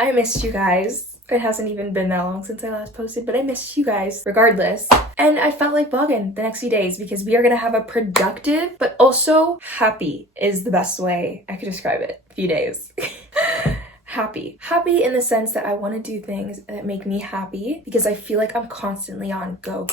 I missed you guys. It hasn't even been that long since I last posted, but I missed you guys regardless. And I felt like vlogging the next few days because we are gonna have a productive, but also happy is the best way I could describe it, few days. Happy in the sense that I want to do things that make me happy because I feel like I'm constantly on go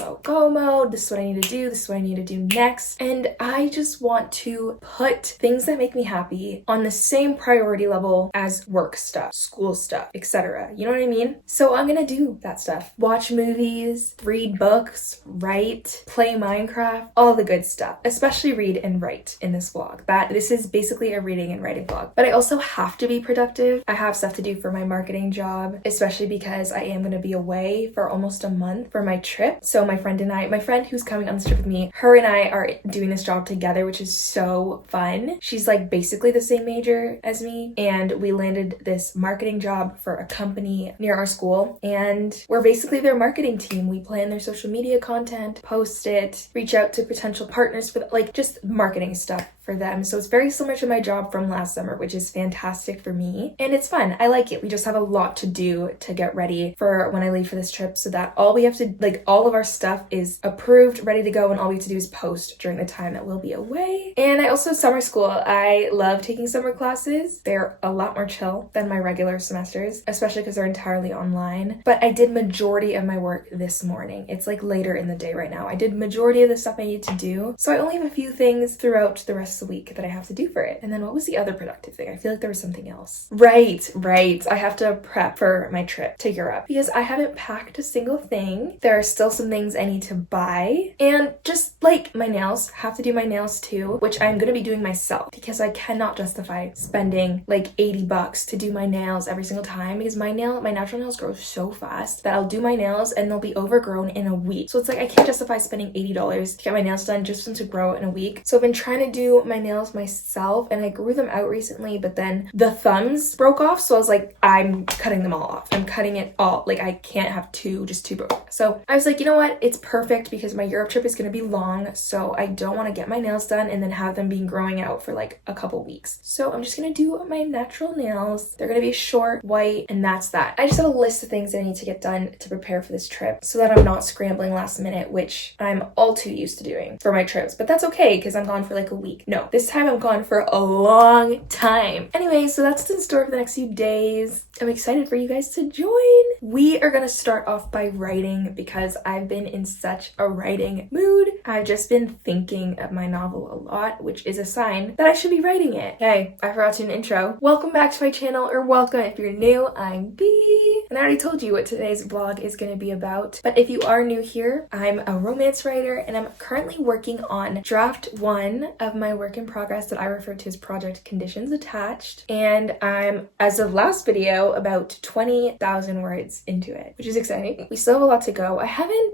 mode. This is what I need to do, this is what I need to do next, and I just want to put things that make me happy on the same priority level as work stuff, school stuff, etc. You know what I mean? So I'm gonna do that stuff. Watch movies, read books, write, play Minecraft, all the good stuff. Especially read and write in this vlog. This is basically a reading and writing vlog. But I also have to be productive. I have stuff to do for my marketing job, especially because I am going to be away for almost a month for my trip. So my friend who's coming on this trip with me, her and I are doing this job together, which is so fun. She's like basically the same major as me, and we landed this marketing job for a company near our school, and we're basically their marketing team. We plan their social media content, post it, reach out to potential partners for like just marketing stuff for them. So it's very similar to my job from last summer, which is fantastic for me. And it's fun. I like it. We just have a lot to do to get ready for when I leave for this trip so that all we have to, like all of our stuff is approved, ready to go, and all we have to do is post during the time that we'll be away. And I also summer school. I love taking summer classes. They're a lot more chill than my regular semesters, especially because they're entirely online. But I did majority of my work this morning. It's like later in the day right now. I did majority of the stuff I need to do. So I only have a few things throughout the rest of the week that I have to do for it. And then what was the other productive thing? I feel like there was something else. Right. I have to prep for my trip to Europe because I haven't packed a single thing. There are still some things I need to buy, and just like my nails, have to do my nails too, which I'm gonna be doing myself because I cannot justify spending like $80 to do my nails every single time because my natural nails grow so fast that I'll do my nails and they'll be overgrown in a week. So it's like I can't justify spending $80 to get my nails done just for them to grow in a week. So I've been trying to do my nails myself, and I grew them out recently, but then the thumbs broke off, so I was like, I'm cutting them all off. I'm cutting it all. Like, I can't have just two broken. So I was like, you know what? It's perfect because my Europe trip is going to be long, so I don't want to get my nails done and then have them be growing out for like a couple weeks. So I'm just going to do my natural nails. They're going to be short, white, and that's that. I just have a list of things I need to get done to prepare for this trip so that I'm not scrambling last minute, which I'm all too used to doing for my trips. But that's okay because I'm gone for like a week. No, this time I'm gone for a long time. Anyway, so that's what's in store for the next few days. I'm excited for you guys to join. We are gonna start off by writing because I've been in such a writing mood. I've just been thinking of my novel a lot, which is a sign that I should be writing it. Okay, I forgot to do an intro. Welcome back to my channel, or welcome if you're new. I'm B, and I already told you what today's vlog is gonna be about. But if you are new here, I'm a romance writer, and I'm currently working on draft 1 of my work in progress that I refer to as Project Conditions Attached. And I'm, as of last video, about 20,000 words into it, which is exciting. We still have a lot to go.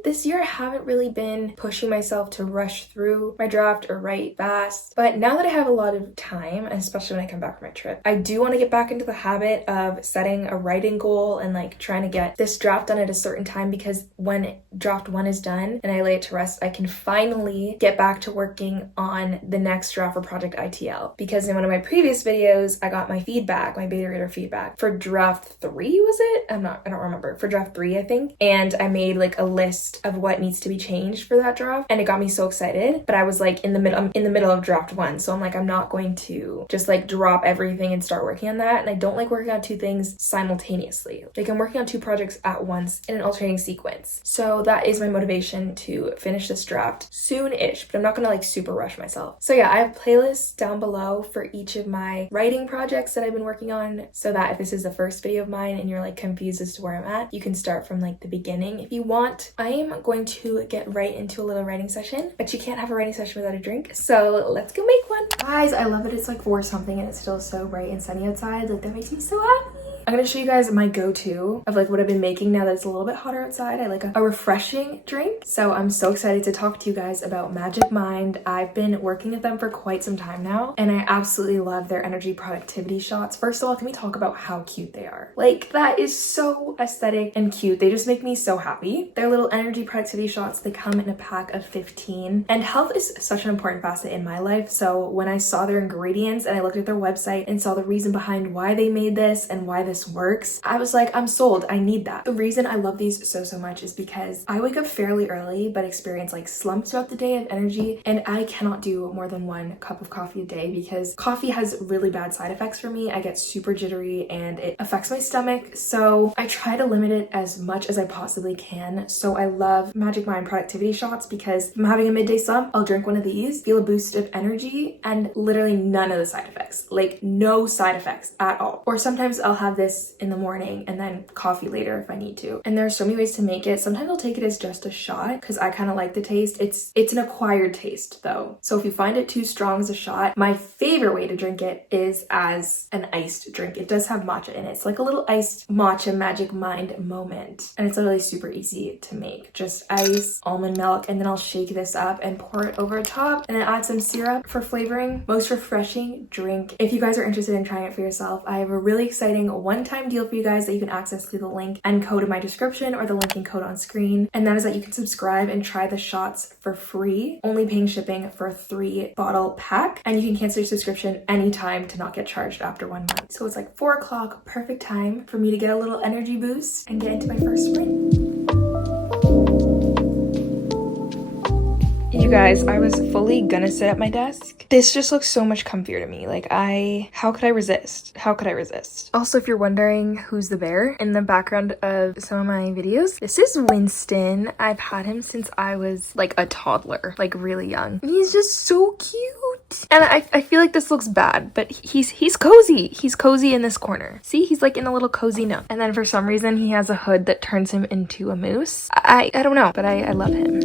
This year I haven't really been pushing myself to rush through my draft or write fast, but now that I have a lot of time, especially when I come back from my trip, I do want to get back into the habit of setting a writing goal and like trying to get this draft done at a certain time, because when draft 1 is done and I lay it to rest, I can finally get back to working on the next draft for Project ITL, because in one of my previous videos I got my feedback, my beta reader feedback for draft 3, was it? I don't remember. For draft 3, I think. And I made like a list of what needs to be changed for that draft, and it got me so excited. But I was like I'm in the middle of draft 1, so I'm like, I'm not going to just like drop everything and start working on that. And I don't like working on two things simultaneously. Like, I'm working on 2 projects at once in an alternating sequence. So that is my motivation to finish this draft soon-ish, but I'm not gonna like super rush myself. So yeah, I have playlists down below for each of my writing projects that I've been working on, so that if this is the first video of mine and you're like confused as to where I'm at, you can start from like the beginning if you want. I am going to get right into a little writing session, but you can't have a writing session without a drink, so let's go make one. Guys, I love that it's like 4 something and it's still so bright and sunny outside. Like, that makes me so happy. I'm gonna show you guys my go-to of like what I've been making now that it's a little bit hotter outside. I like a refreshing drink. So I'm so excited to talk to you guys about Magic Mind. I've been working with them for quite some time now, and I absolutely love their energy productivity shots. First of all, can we talk about how cute they are? Like, that is so aesthetic and cute. They just make me so happy. Their little energy productivity shots, they come in a pack of 15. And health is such an important facet in my life. So when I saw their ingredients and I looked at their website and saw the reason behind why they made this and why this this works, I was like, I'm sold. I need that. The reason I love these so much is because I wake up fairly early but experience like slumps throughout the day of energy, and I cannot do more than 1 cup of coffee a day because coffee has really bad side effects for me. I get super jittery and it affects my stomach, so I try to limit it as much as I possibly can. So I love Magic Mind productivity shots because if I'm having a midday slump, I'll drink one of these, feel a boost of energy, and literally none of the side effects, like no side effects at all. Or sometimes I'll have this in the morning and then coffee later if I need to. And there are so many ways to make it. Sometimes I'll take it as just a shot because I kind of like the taste. It's an acquired taste though. So if you find it too strong as a shot, my favorite way to drink it is as an iced drink. It does have matcha in it. It's like a little iced matcha Magic Mind moment. And it's literally super easy to make. Just ice, almond milk, and then I'll shake this up and pour it over top and then add some syrup for flavoring. Most refreshing drink. If you guys are interested in trying it for yourself, I have a really exciting one-time deal for you guys that you can access through the link and code in my description or the link and code on screen. And that is that you can subscribe and try the shots for free, only paying shipping for a 3-bottle pack. And you can cancel your subscription anytime to not get charged after 1 month. So it's like 4 o'clock, perfect time for me to get a little energy boost and get into my first win. You guys, I was fully gonna sit at my desk. This just looks so much comfier to me. Like how could I resist? How could I resist? Also, if you're wondering who's the bear in the background of some of my videos, this is Winston. I've had him since I was like a toddler, like really young. He's just so cute. And I feel like this looks bad, but he's cozy. He's cozy in this corner. See, he's like in a little cozy nook. And then for some reason, he has a hood that turns him into a moose. I don't know, but I love him.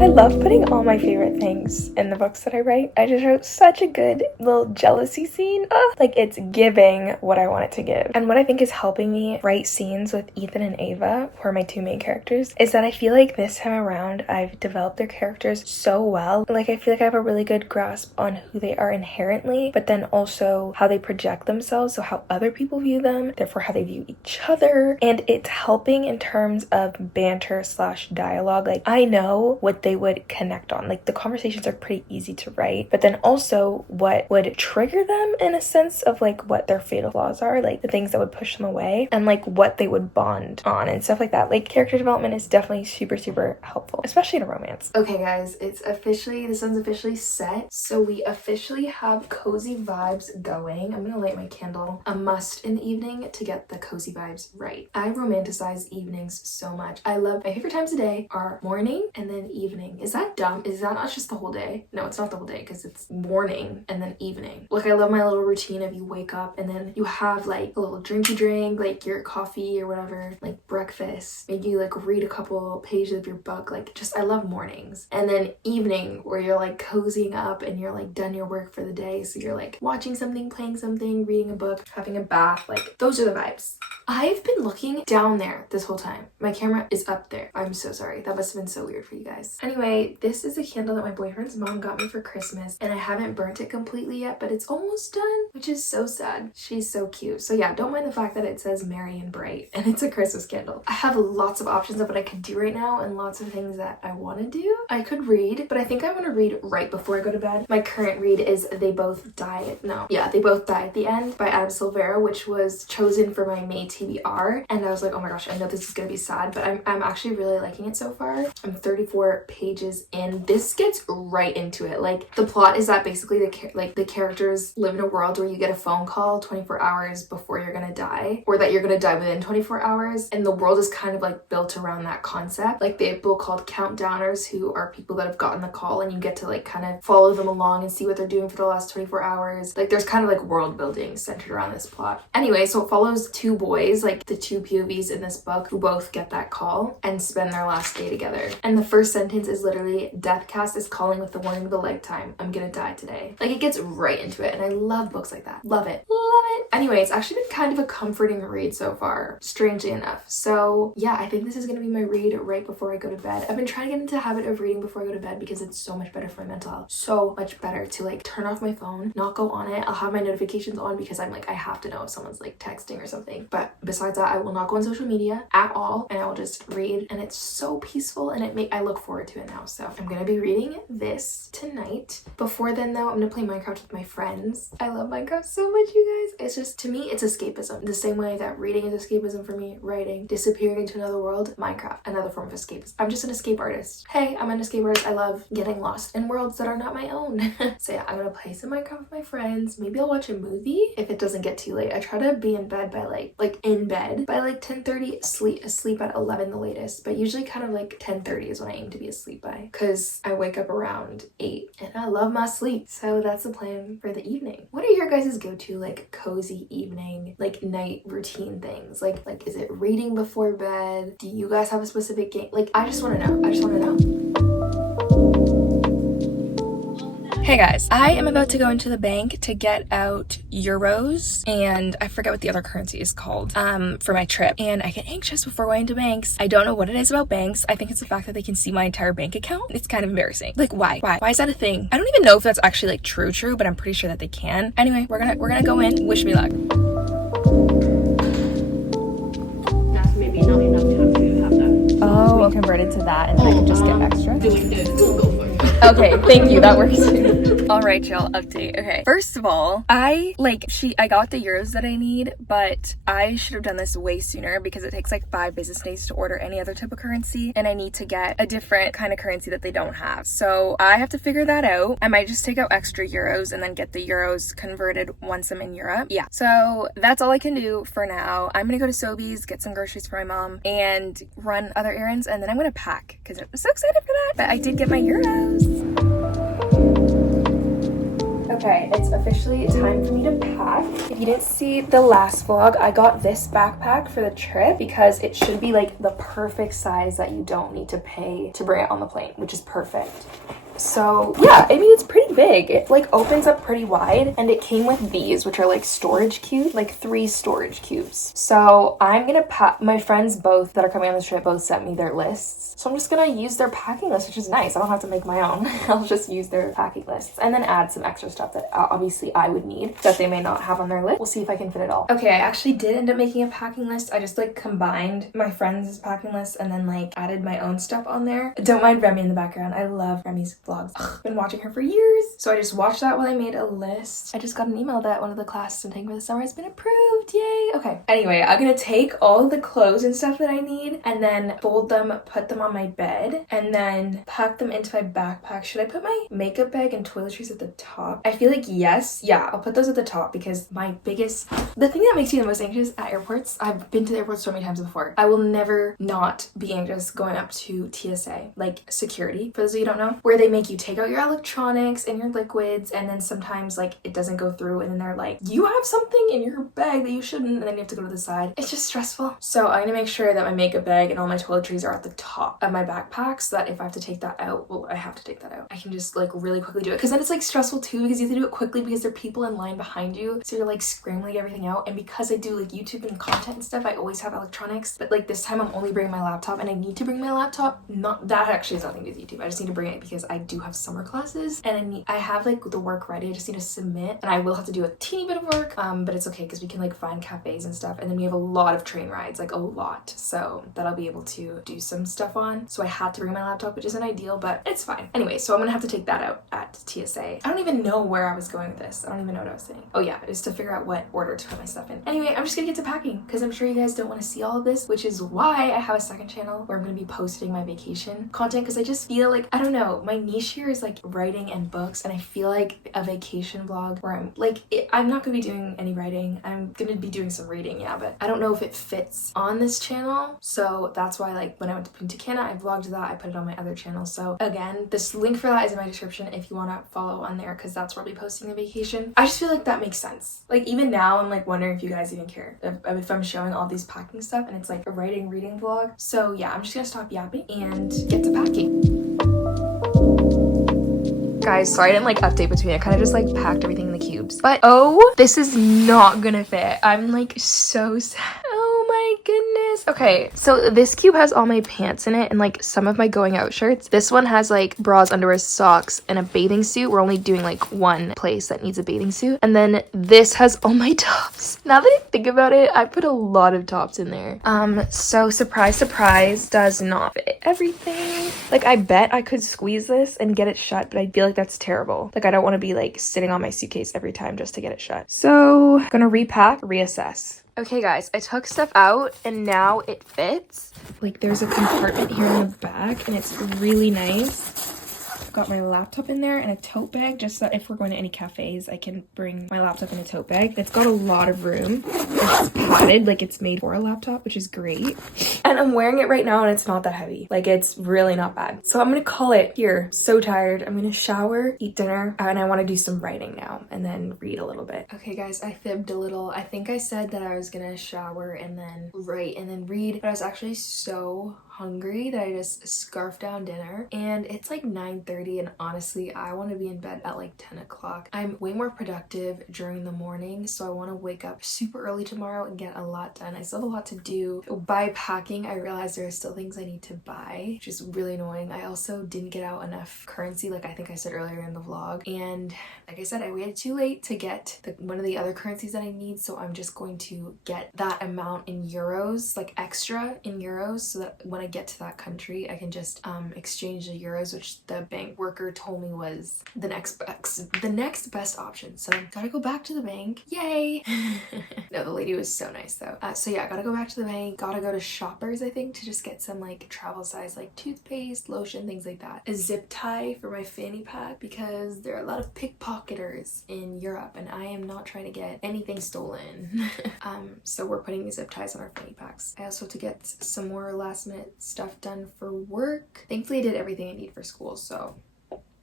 I love putting all my favorite things in the books that I write. I just wrote such a good little jealousy scene. Like it's giving what I want it to give. And what I think is helping me write scenes with Ethan and Ava, who are my 2 main characters, is that I feel like this time around I've developed their characters so well. Like I feel like I have a really good grasp on who they are inherently, but then also how they project themselves, so how other people view them, therefore how they view each other. And it's helping in terms of banter / dialogue. Like I know what they would connect on. Like the conversations are pretty easy to write, but then also what would trigger them in a sense of like what their fatal flaws are, like the things that would push them away, and like what they would bond on and stuff like that. Like character development is definitely super helpful, especially in a romance. Okay guys, the sun's officially set, so we officially have cozy vibes going. I'm gonna light my candle, a must in the evening to get the cozy vibes right. I romanticize evenings so much. My favorite times of day are morning and then evening. Is that dumb? Is that not just the whole day? No, it's not the whole day because it's morning and then evening. Like I love my little routine of you wake up and then you have like a little drinky drink, like your coffee or whatever, like breakfast. Maybe you like read a couple pages of your book. Like just I love mornings. And then evening where you're like cozying up and you're like done your work for the day. So you're like watching something, playing something, reading a book, having a bath. Like those are the vibes. I've been looking down there this whole time. My camera is up there. I'm so sorry. That must have been so weird for you guys. Anyway, this is a candle that my boyfriend's mom got me for Christmas, and I haven't burnt it completely yet, but it's almost done, which is so sad. She's so cute. So yeah, don't mind the fact that it says merry and bright, and it's a Christmas candle. I have lots of options of what I could do right now and lots of things that I want to do. I could read, but I think I want to read right before I go to bed. My current read is They Both Die at the End by Adam Silvera, which was chosen for my May TBR, and I was like, oh my gosh, I know this is gonna be sad, but I'm actually really liking it so far. I'm 34 pages in. This gets right into it. Like the plot is that basically the characters live in a world where you get a phone call 24 hours before you're gonna die, or that you're gonna die within 24 hours, and the world is kind of like built around that concept. Like they have people called countdowners who are people that have gotten the call, and you get to like kind of follow them along and see what they're doing for the last 24 hours. Like there's kind of like world building centered around this plot. Anyway, so it follows 2 boys, like the 2 POVs in this book, who both get that call and spend their last day together. And the first sentence is literally, Deathcast is calling with the warning of a lifetime. I'm gonna die today. Like it gets right into it, and I love books like that. Love it. Love it. Anyway, it's actually been kind of a comforting read so far, strangely enough. So yeah, I think this is gonna be my read right before I go to bed. I've been trying to get into the habit of reading before I go to bed because it's so much better for my mental health. So much better to like turn off my phone, not go on it. I'll have my notifications on because I'm like, I have to know if someone's like texting or something. But besides that, I will not go on social media at all, and I will just read, and it's so peaceful, and I look forward to it now. So I'm gonna be reading this tonight. Before then though, I'm gonna play Minecraft with my friends. I love Minecraft so much, you guys. It's just, to me, it's escapism. The same way that reading is escapism for me, writing, disappearing into another world, Minecraft, another form of escapism. I'm just an escape artist. Hey, I'm an escape artist. I love getting lost in worlds that are not my own. So yeah, I'm gonna play some Minecraft with my friends. Maybe I'll watch a movie if it doesn't get too late. I try to be in bed by like in bed by like 10:30, asleep at 11 the latest, but usually kind of like 10:30 is when I aim to be asleep by, because I wake up around 8 and I love my sleep. So that's the plan for the evening. What are your guys' go-to like cozy evening, like night routine things? Like is it reading before bed? Do you guys have a specific game? Like, I just want to know. I just want to know. Hey guys, I am about to go into the bank to get out euros, and I forget what the other currency is called, for my trip. And I get anxious before going to banks. I don't know what it is about banks. I think it's the fact that they can see my entire bank account. It's kind of embarrassing. Like, why? Why is that a thing? I don't even know if that's actually like true, but I'm pretty sure that they can. Anyway, we're gonna go in. Wish me luck. That's maybe not enough time to have that. Oh, converted to that, and then I can just get extra. Okay, thank you. That works. All right, y'all. Update. Okay. First of all, I got the euros that I need, but I should have done this way sooner because it takes like 5 business days to order any other type of currency, and I need to get a different kind of currency that they don't have. So I have to figure that out. I might just take out extra euros and then get the euros converted once I'm in Europe. Yeah. So that's all I can do for now. I'm gonna go to Sobeys, get some groceries for my mom, and run other errands, and then I'm gonna pack because I'm so excited for that. But I did get my euros. Okay, it's officially time for me to pack. If you didn't see the last vlog, I got this backpack for the trip because it should be like the perfect size that you don't need to pay to bring it on the plane, which is perfect. So yeah, I mean, it's pretty big. It like opens up pretty wide, and it came with these, which are like storage cubes, like 3 storage cubes. So I'm gonna pack. My friends both that are coming on this trip both sent me their lists. So I'm just gonna use their packing list, which is nice. I don't have to make my own. I'll just use their packing lists and then add some extra stuff that obviously I would need that they may not have on their list. We'll see if I can fit it all. Okay, I actually did end up making a packing list. I just like combined my friends' packing list and then like added my own stuff on there. Don't mind Remy in the background. I love Remy's vlogs. Ugh, been watching her for years. So I just watched that while I made a list. I just got an email that one of the classes I'm taking for the summer has been approved. Yay. Okay. Anyway, I'm gonna take all the clothes and stuff that I need and then fold them, put them on my bed, and then pack them into my backpack. Should I put my makeup bag and toiletries at the top? I feel like yes. Yeah, I'll put those at the top because the thing that makes me the most anxious at airports, I've been to the airport so many times before. I will never not be anxious going up to TSA, like security, for those of you who don't know, where they make you take out your electronics and your liquids, and then sometimes like it doesn't go through, and then they're like, you have something in your bag that you shouldn't, and then you have to go to the side. It's just stressful. So I'm gonna make sure that my makeup bag and all my toiletries are at the top of my backpack so that if I have to take that out, well, I have to take that out, I can just like really quickly do it, because then it's like stressful too because you have to do it quickly because there are people in line behind you, so you're like scrambling everything out. And because I do like YouTube and content and stuff, I always have electronics, but like this time I'm only bringing my laptop, and I need to bring my laptop. Not that actually has nothing to do with YouTube, I just need to bring it because I do have summer classes and I have like the work ready. I just need to submit, and I will have to do a teeny bit of work, but it's okay because we can like find cafes and stuff, and then we have a lot of train rides, like a lot, so that I'll be able to do some stuff on. So I had to bring my laptop, which isn't ideal, but it's fine. Anyway, so I'm gonna have to take that out at TSA. I don't even know where I was going with this. I don't even know what I was saying. Oh yeah, it was to figure out what order to put my stuff in. Anyway, I'm just gonna get to packing because I'm sure you guys don't want to see all of this, which is why I have a second channel where I'm gonna be posting my vacation content, because I just feel like, I don't know, my niche here is like writing and books, and I feel like a vacation vlog where I'm like, I'm not gonna be doing any writing. I'm gonna be doing some reading, yeah, but I don't know if it fits on this channel. So that's why, like, when I went to Punta Cana, I vlogged that, I put it on my other channel. So again, this link for that is in my description if you want to follow on there, because that's where I'll be posting the vacation. I just feel like that makes sense. Like, even now I'm like wondering if you guys even care if I'm showing all these packing stuff and it's like a writing reading vlog. So yeah, I'm just gonna stop yapping and get to packing. Guys, sorry I didn't like update between. I kind of just like packed everything in the cubes, but oh, this is not gonna fit. I'm like so sad. Oh my goodness. Okay, so this cube has all my pants in it and like some of my going out shirts. This one has like bras, underwear, socks, and a bathing suit. We're only doing like one place that needs a bathing suit. And then this has all my tops. Now that I think about it, I put a lot of tops in there. So surprise, surprise, does not fit everything. Like, I bet I could squeeze this and get it shut, but I feel like that's terrible. Like, I don't want to be like sitting on my suitcase every time just to get it shut. So gonna repack, reassess. Okay guys, I took stuff out and now it fits. Like, there's a compartment here in the back and it's really nice. I've got my laptop in there and a tote bag just so if we're going to any cafes, I can bring my laptop in a tote bag. It's got a lot of room. It's padded, like it's made for a laptop, which is great. And I'm wearing it right now and it's not that heavy. Like, it's really not bad. So I'm gonna call it here. So tired. I'm gonna shower, eat dinner, and I want to do some writing now and then read a little bit. Okay guys, I fibbed a little. I think I said that I was gonna shower and then write and then read, but I was actually so hungry that I just scarfed down dinner and it's like 9:30 and honestly I want to be in bed at like 10 o'clock. I'm way more productive during the morning, so I want to wake up super early tomorrow and get a lot done. I still have a lot to do. By packing, I realized there are still things I need to buy, which is really annoying. I also didn't get out enough currency, like I think I said earlier in the vlog, and like I said, I waited too late to get one of the other currencies that I need, so I'm just going to get that amount in euros, like extra in euros, so that when I get to that country I can just exchange the euros, which the bank worker told me was the next best option. So gotta go back to the bank. Yay. No, the lady was so nice though. So yeah, gotta go back to the bank, gotta go to Shoppers I think to just get some like travel size like toothpaste, lotion, things like that. A zip tie for my fanny pack because there are a lot of pickpocketers in Europe and I am not trying to get anything stolen. So we're putting zip ties on our fanny packs. I also have to get some more last minute stuff done for work. Thankfully I did everything I need for school, so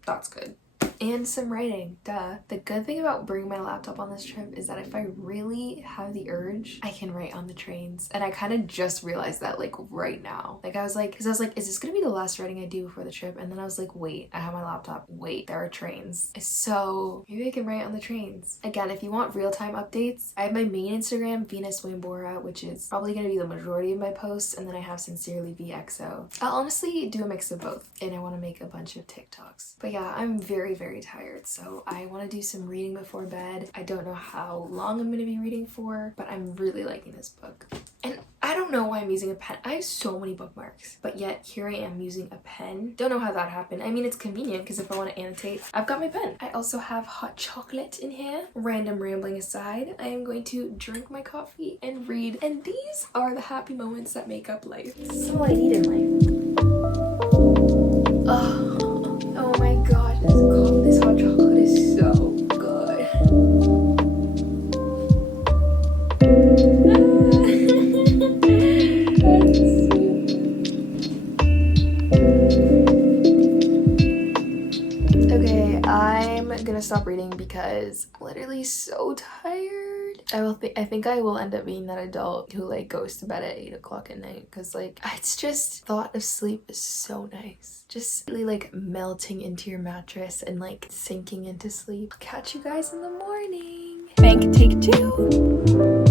that's good. And some writing, duh. The good thing about bringing my laptop on this trip is that if I really have the urge, I can write on the trains. And I kind of just realized that like right now. Like I was like, is this gonna be the last writing I do before the trip? And then I was like, wait, I have my laptop. Wait, there are trains. So maybe I can write on the trains. Again, if you want real-time updates, I have my main Instagram, Venus Wambora, which is probably gonna be the majority of my posts. And then I have SINCERELYVEEXO. I'll honestly do a mix of both. And I want to make a bunch of TikToks. But yeah, I'm very, very tired, so I want to do some reading before bed. I don't know how long I'm going to be reading for, but I'm really liking this book. And I don't know why I'm using a pen. I have so many bookmarks, but yet here I am using a pen. Don't know how that happened. I mean, it's convenient because if I want to annotate, I've got my pen. I also have hot chocolate in here. Random rambling aside, I am going to drink my coffee and read. And these are the happy moments that make up life. This is all I need in life. Oh my gosh, this hot chocolate is so good. Okay, I'm gonna stop reading because I'm literally so tired. I think I will end up being that adult who like goes to bed at 8 o'clock at night because like it's just thought of sleep is so nice. Just really like melting into your mattress and like sinking into sleep. I'll catch you guys in the morning. Bank take 2.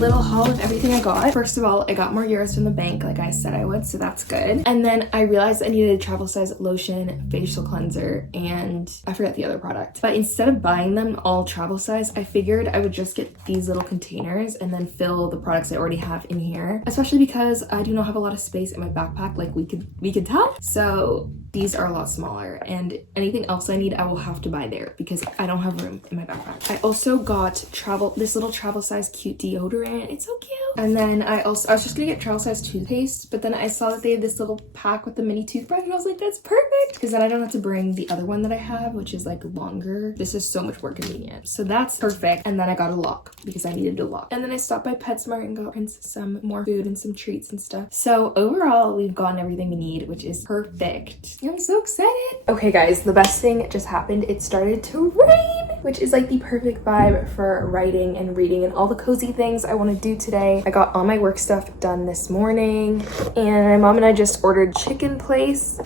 Little haul of everything I got. First of all, I got more euros from the bank like I said I would, so that's good. And then I realized I needed a travel size lotion, facial cleanser, and I forgot the other product. But instead of buying them all travel size, I figured I would just get these little containers and then fill the products I already have in here, especially because I do not have a lot of space in my backpack like we could tell. So these are a lot smaller, and anything else I need I will have to buy there because I don't have room in my backpack. I also got this little travel size cute deodorant. It's so cute. And then I was just gonna get travel size toothpaste, but then I saw that they had this little pack with the mini toothbrush and I was like, that's perfect, because then I don't have to bring the other one that I have, which is like longer. This is so much more convenient, so that's perfect. And then I got a lock because I needed a lock. And then I stopped by PetSmart and got Prince some more food and some treats and stuff. So overall, we've gotten everything we need, which is perfect. I'm so excited. Okay guys, the best thing just happened. It started to rain, which is like the perfect vibe for writing and reading and all the cozy things I want to do today. I got all my work stuff done this morning, and my mom and I just ordered chicken place.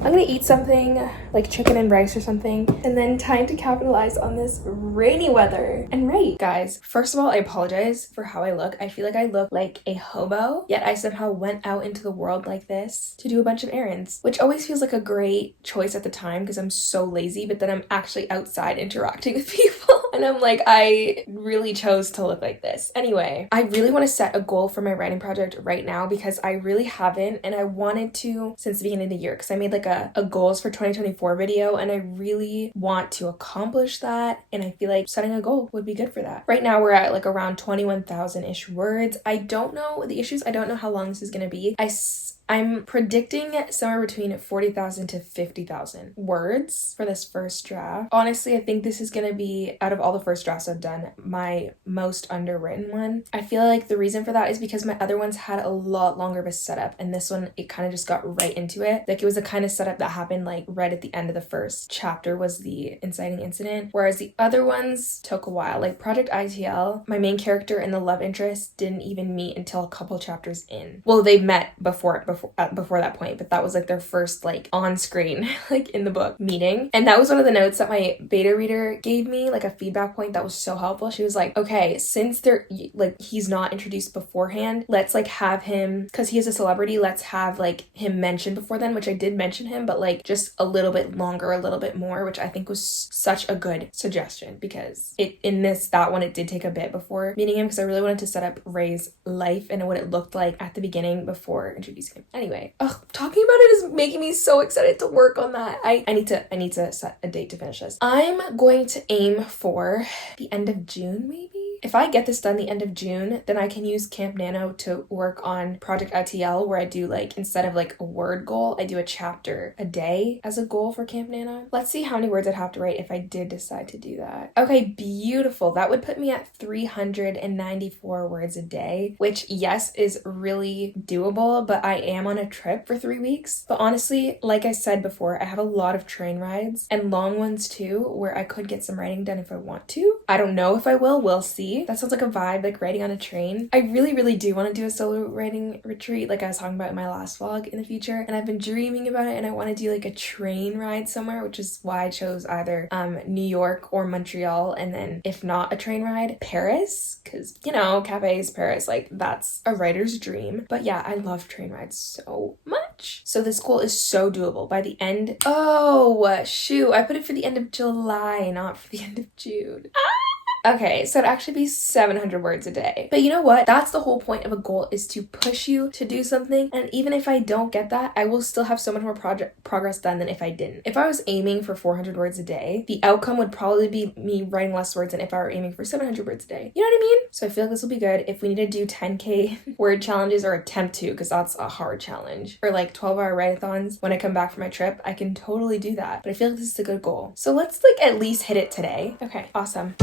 I'm gonna eat something like chicken and rice or something, and then time to capitalize on this rainy weather and write. Guys, first of all, I apologize for how I look. I feel like I look like a hobo, yet I somehow went out into the world like this to do a bunch of errands, which always feels like a great choice at the time because I'm so lazy, but then I'm actually outside interacting with people. And I'm like, I really chose to look like this. Anyway, I really want to set a goal for my writing project right now because I really haven't, and I wanted to since the beginning of the year because I made like a goals for 2024 video, and I really want to accomplish that, and I feel like setting a goal would be good for that. Right now we're at like around 21,000-ish words. I don't know the issues. I don't know how long this is going to be. I'm predicting somewhere between 40,000 to 50,000 words for this first draft. Honestly, I think this is going to be, out of all the first drafts I've done, my most underwritten one. I feel like the reason for that is because my other ones had a lot longer of a setup, and this one, it kind of just got right into it. Like, it was the kind of setup that happened like right at the end of the first chapter was the inciting incident, whereas the other ones took a while. Like Project ITL, my main character and the love interest didn't even meet until a couple chapters in. Well, they met before that point, but that was like their first like on-screen like in the book meeting. And that was one of the notes that my beta reader gave me, like a feedback point that was so helpful. She was like, okay, since they're like, he's not introduced beforehand, let's like have him, because he is a celebrity, let's have like him mentioned before then, which I did mention him, but like just a little bit longer, a little bit more, which I think was such a good suggestion because that one it did take a bit before meeting him because I really wanted to set up Ray's life and what it looked like at the beginning before introducing him. Anyway, talking about it is making me so excited to work on that. I need to set a date to finish this. I'm going to aim for the end of June, maybe. If I get this done the end of June, then I can use Camp Nano to work on Project ITL, where I do like, instead of like a word goal, I do a chapter a day as a goal for Camp Nano. Let's see how many words I'd have to write if I did decide to do that. Okay, beautiful. That would put me at 394 words a day, which yes, is really doable, but I am on a trip for 3 weeks. But honestly, like I said before, I have a lot of train rides and long ones too, where I could get some writing done if I want to. I don't know if I will. We'll see. That sounds like a vibe, like writing on a train. I really, really do want to do a solo writing retreat like I was talking about in my last vlog in the future, and I've been dreaming about it, and I want to do like a train ride somewhere, which is why I chose either New York or Montreal, and then if not a train ride, Paris, because you know, cafes, Paris, like that's a writer's dream. But yeah, I love train rides so much. So this goal is so doable by the end. Oh shoot, I put it for the end of July, not for the end of June. Okay, so it'd actually be 700 words a day. But you know what? That's the whole point of a goal, is to push you to do something. And even if I don't get that, I will still have so much more progress done than if I didn't. If I was aiming for 400 words a day, the outcome would probably be me writing less words than if I were aiming for 700 words a day. You know what I mean? So I feel like this will be good. If we need to do 10K word challenges, or attempt to, because that's a hard challenge, or like 12-hour write-a-thons when I come back from my trip, I can totally do that. But I feel like this is a good goal. So let's like at least hit it today. Okay, awesome.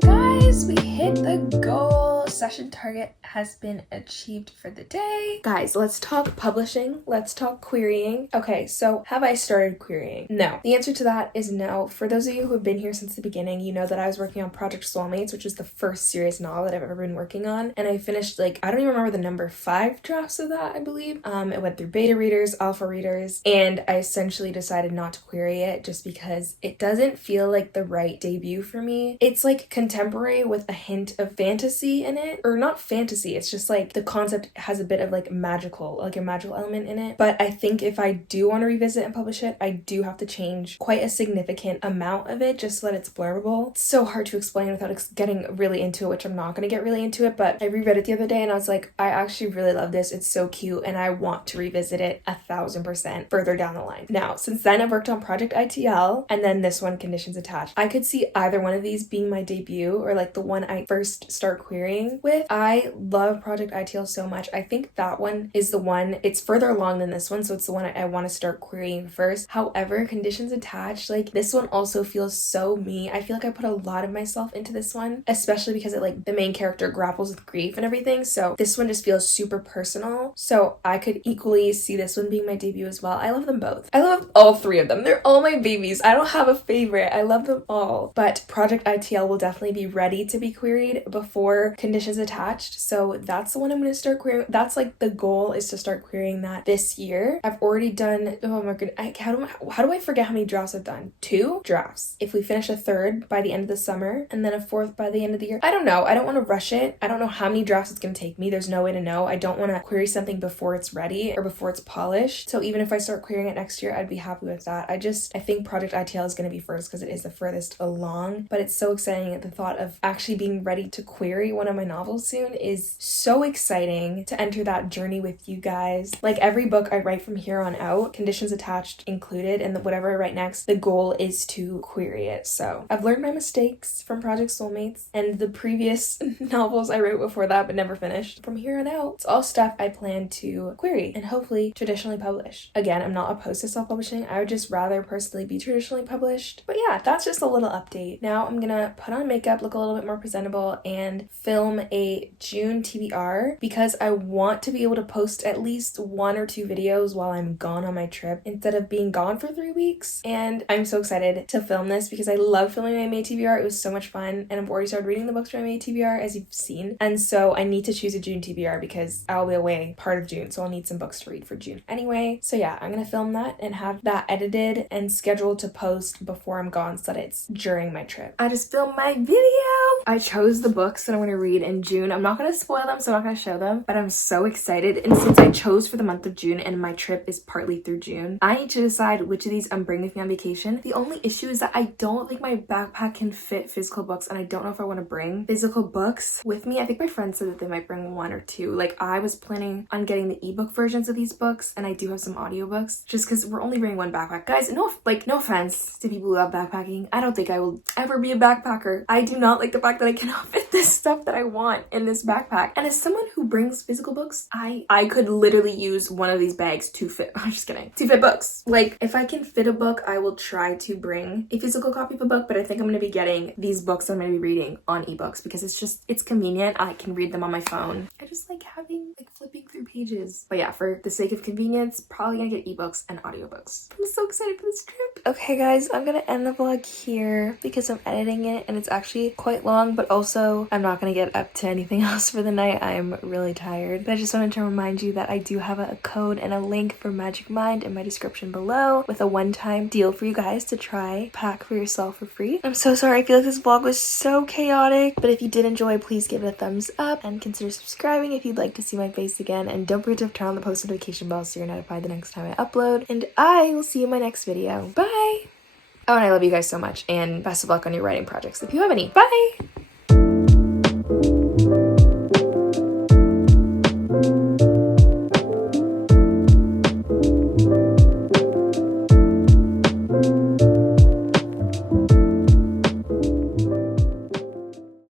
Guys, we hit the goal. Session target has been achieved for the day. Guys, let's talk publishing. Let's talk querying. Okay, so have I started querying? No. The answer to that is no. For those of you who have been here since the beginning, you know that I was working on Project Soulmates, which is the first serious novel that I've ever been working on. And I finished like, I don't even remember the number, 5 drafts of that, I believe. It went through beta readers, alpha readers, and I essentially decided not to query it just because it doesn't feel like the right debut for me. It's like contemporary with a hint of fantasy in it, or not fantasy, it's just like the concept has a bit of like a magical element in it. But I think if I do want to revisit and publish it, I do have to change quite a significant amount of it just so that it's blurbable. It's so hard to explain without getting really into it, which I'm not going to get really into it, but I reread it the other day and I was like, I actually really love this. It's so cute and I want to revisit it 1000% further down the line. Now, since then I've worked on Project ITL and then this one, Conditions Attached. I could see either one of these being my debut or like the one I first start querying with. I love Project ITL so much. I think that one is the one, it's further along than this one, so it's the one I want to start querying first. However, Conditions Attached, like this one also feels so me. I feel like I put a lot of myself into this one, especially because it like the main character grapples with grief and everything, so this one just feels super personal. So I could equally see this one being my debut as well. I love them both. I love all 3 of them. They're all my babies. I don't have a favorite. I love them all. But Project ITL will definitely be ready to be queried before Conditions conditions attached. So that's the one I'm going to start querying. That's like the goal, is to start querying that this year. I've already done, oh my goodness, how do I forget how many drafts I've done? 2 drafts. If we finish a 3rd by the end of the summer and then a 4th by the end of the year. I don't know. I don't want to rush it. I don't know how many drafts it's going to take me. There's no way to know. I don't want to query something before it's ready or before it's polished. So even if I start querying it next year, I'd be happy with that. I think Project ITL is going to be first because it is the furthest along, but it's so exciting at the thought of actually being ready to query one of my novels soon is so exciting to enter that journey with you guys. Like every book I write from here on out, conditions attached included, and whatever I write next, the goal is to query it. So I've learned my mistakes from Project Soulmates and the previous novels I wrote before that but never finished. From here on out, it's all stuff I plan to query and hopefully traditionally publish. Again, I'm not opposed to self-publishing. I would just rather personally be traditionally published. But yeah, that's just a little update. Now I'm gonna put on makeup, look a little bit more presentable, and film a June TBR because I want to be able to post at least 1 or 2 videos while I'm gone on my trip instead of being gone for 3 weeks. And I'm so excited to film this because I love filming my May TBR. It was so much fun, and I've already started reading the books for my May TBR, as you've seen. And so I need to choose a June TBR because I'll be away part of June, so I'll need some books to read for June anyway. So yeah, I'm gonna film that and have that edited and scheduled to post before I'm gone so that it's during my trip. I just filmed my video! I chose the books that I'm gonna read in June. I'm not gonna spoil them, so I'm not gonna show them, but I'm so excited. And since I chose for the month of June and my trip is partly through June, I need to decide which of these I'm bringing with me on vacation. The only issue is that I don't think my backpack can fit physical books, and I don't know if I want to bring physical books with me. I think my friend said that they might bring 1 or 2. Like, I was planning on getting the ebook versions of these books, and I do have some audiobooks, just because we're only bringing 1 backpack. Guys, no offense to people who love backpacking. I don't think I will ever be a backpacker. I do not like the fact that I cannot fit this stuff that I want in this backpack. And as someone who brings physical books, I could literally use one of these bags to fit, I'm just kidding, to fit books. Like, if I can fit a book, I will try to bring a physical copy of a book, but I think I'm going to be getting these books I'm going to be reading on ebooks because it's convenient. I can read them on my phone. I just like having, like, flipping through pages. But yeah, for the sake of convenience, probably gonna get ebooks and audiobooks. I'm so excited for this trip. Okay guys, I'm gonna end the vlog here because I'm editing it and it's actually quite long, but also I'm not gonna get up to anything else for the night. I'm really tired. But I just wanted to remind you that I do have a code and a link for Magic Mind in my description below with a one-time deal for you guys to try pack for yourself for free. I'm so sorry, I feel like this vlog was so chaotic, but if you did enjoy, please give it a thumbs up and consider subscribing if you'd like to see my face again, and don't forget to turn on the post notification bell so you're notified the next time I upload, and I will see you in my next video. Bye! Oh, and I love you guys so much, and best of luck on your writing projects if you have any. Bye!